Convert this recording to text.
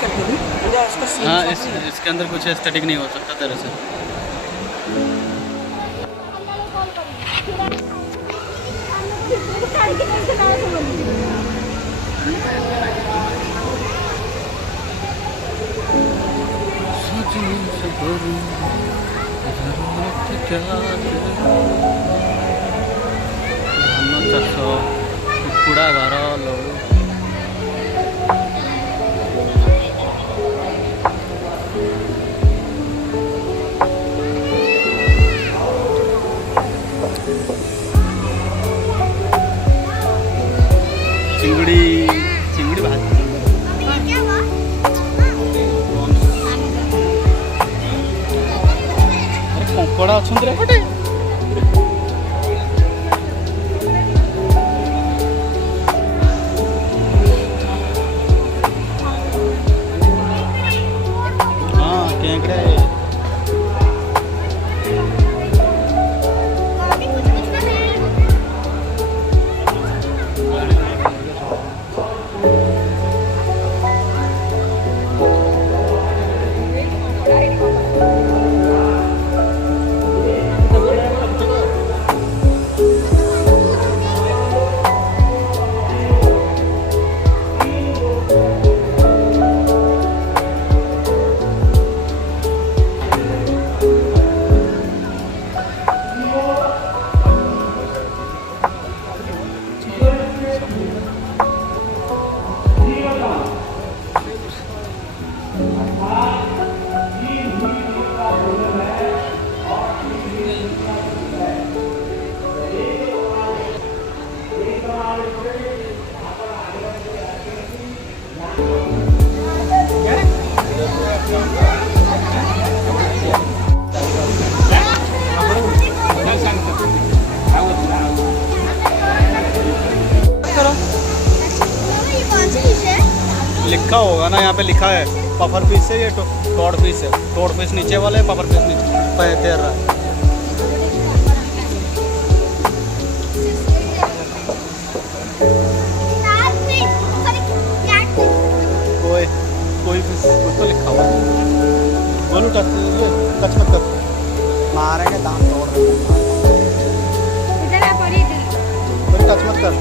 करके भी मुझे इसका सीन हाँ समझ नहीं इसके अंदर कुछ एस्थेटिक नहीं हो सकता तेरे से। ଧାନ ଚାଷ, କୁକୁଡ଼ା ଘର, ଲହୁ ଚିଙ୍ଗୁଡ଼ି ଚିଙ୍ଗୁଡ଼ି ଭାଜି କଙ୍କଡ଼ା ଅଛନ୍ତି ରେ ଏପଟେ। ହଁ କେଁକଡ଼େ लिखा होगा ना, यहाँ पे लिखा है पफर फिश है, ये टॉड फिश है। टॉड फिश नीचे वाला है, पफर फिश नीचे तैर रहा है। कोई कोई फिश कुछ तो लिखा हुआ है। बोलू टच मत कर, मारेंगे दांत तोड़ देंगे। टच मत कर।